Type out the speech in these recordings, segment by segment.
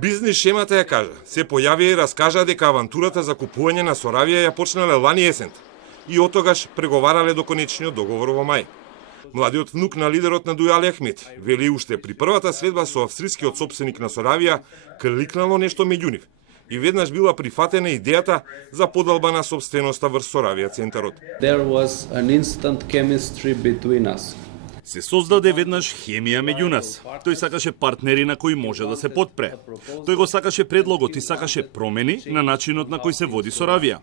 Бизнис шемата ја кажа, се појавија и раскажа дека авантурата за купување на Соравија ја почнале лани есента и отогаш преговарале до конечниот договор во мај. Младиот внук на лидерот на Дуј Али Ахмети вели уште при првата следба со австрискиот сопственик на Соравија кликнало нешто меѓу нив и веднаш била прифатена идејата за подалба на собственоста врз Соравија центарот. There was an instant chemistry between us. Се создаде веднаш хемија меѓу нас. Тој сакаше партнери на кои може да се подпре. Тој го сакаше предлогот и сакаше промени на начинот на кој се води Соравија.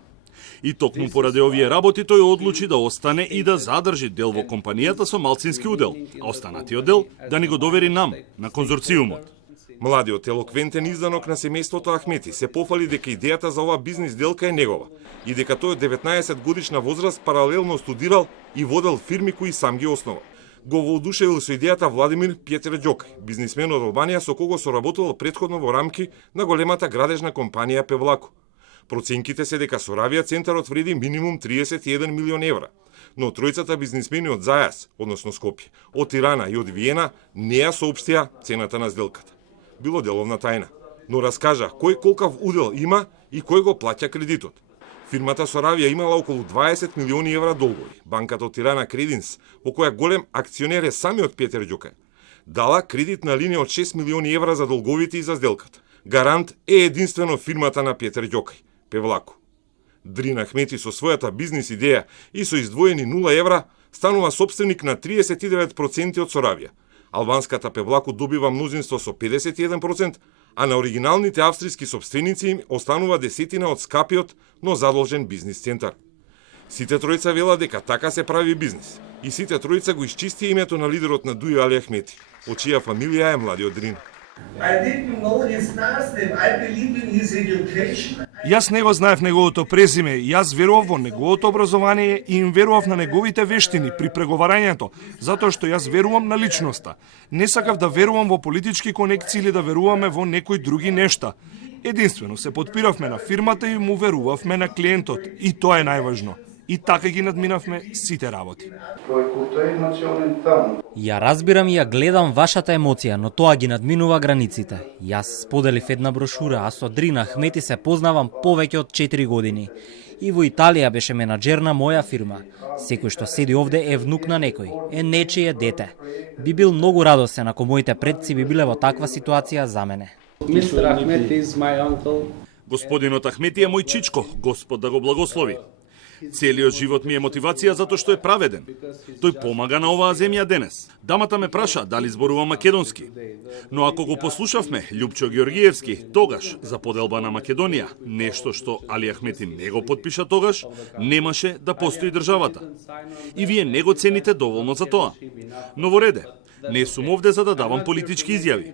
И токму поради овие работи тој одлучи да остане и да задржи дел во компанијата со малцински удел, а останатиот дел да ни го довери нам, на конзорциумот. Младиот елоквентен изданок на семејството Ахмети се пофали дека идејата за оваа бизнис делка е негова и дека тој од 19 годишна возраст паралелно студирал и водел фирми кои сам ги основа. Го воодушевил со идејата Владимир Пјетер Ѓокај, бизнисмен од Албанија со кого соработувал претходно во рамки на големата градежна компанија Певлако. Проценките се дека Соравија центарот вреди минимум 31 милион евра, но тројцата бизнисмени од Зајас, односно Скопје, од Тирана и од Виена не ја соопштија цената на сделката. Било деловна тајна, но раскажа кој колкав удел има и кој го плаќа кредитот. Фирмата Соравија имала околу 20 милиони евра долгови. Банката од Тирана Крединс, во која голем акционер е самиот Пјетер Ѓокај, дала кредитна линија од 6 милиони евра за долговите и за сделката. Гарант е единствено фирмата на Пјетер Ѓокај, Певлако. Дрин Ахмети со својата бизнис идеја и со издвоени 0 евра станува собственик на 39% од Соравија. Албанската Певлако добива мнозинство со 51%, а на оригиналните австријски собственици им останува десетина од скапиот, но задолжен бизнис центар. Сите тројца вела дека така се прави бизнис и сите тројца го исчисти името на лидерот на Дуј Али Ахмети, од чија фамилија е младиот Дрин. Јас не го знаев неговото презиме, јас верував во неговото образование и им верував на неговите вештини при преговарањето, затоа што јас верувам на личноста. Не сакав да верувам во политички конекции или да веруваме во некои други нешта. Единствено се подпиравме на фирмата и му верувавме на клиентот, и тоа е најважно. И така ги надминавме сите работи. Ја разбирам и ја гледам вашата емоција, но тоа ги надминува границите. Јас споделив една брошура, а со Дрин Ахмети се познавам повеќе од 4 години. И во Италија беше менаџер на моја фирма. Секој што седи овде е внук на некој, е нечие дете. Би бил многу радосен ако моите предци би биле во таква ситуација за мене. Господинот Ахмети е мој чичко, Господ да го благослови. Целиот живот ми е мотивација затоа што е праведен. Тој помага на оваа земја денес. Дамата ме праша дали зборувам македонски. Но ако го послушавме Љупчо Ѓоргиевски тогаш за поделба на Македонија, нешто што Али Ахмети не го потпиша тогаш, немаше да постои државата. И вие не го цените доволно за тоа. Но во реде, не сум овде за да давам политички изјави.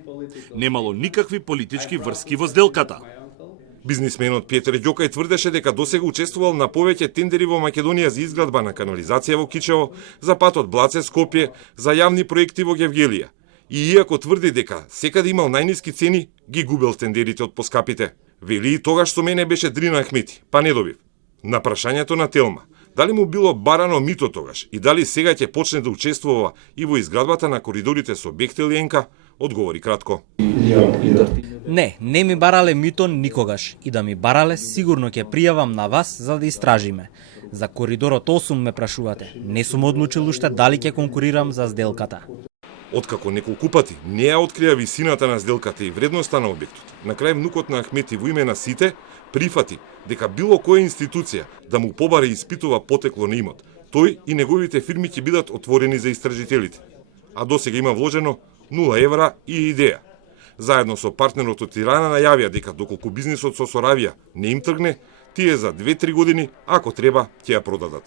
Немало никакви политички врски во сделката. Бизнисменот Пјетер Ѓокај тврдеше дека досега учествувал на повеќе тендери во Македонија за изградба на канализација во Кичево, за патот Блаце Скопје, за јавни проекти во Гевгелија. И иако тврди дека секаде имал најниски цени, ги губел тендерите од поскапите. Вели и тогаш со мене беше Дрин Ахмети, па не добив. На прашањето на Телма, дали му било барано мито тогаш и дали сега ќе почне да учествува и во изградбата на коридорите со Бехтел и Енка, одговори кратко. Не ми барале мито никогаш. И да ми барале, сигурно ќе пријавам на вас за да истражиме. За коридорот 8 ме прашувате. Не сум одлучил уште дали ќе конкурирам за сделката. Откако неколку пати не ја открија висината на сделката и вредноста на објектот, на крај внукот на Ахмети во име на сите прифати дека било која институција да му побаре и испитува потекло на имот, тој и неговите фирми ќе бидат отворени за истражителите. А досега има вложено 0 евра и идеја. Заедно со партнерот од Тирана најавија дека доколку бизнисот со Соравија не им тргне, тие за 2-3 години, ако треба, ќе ја продадат.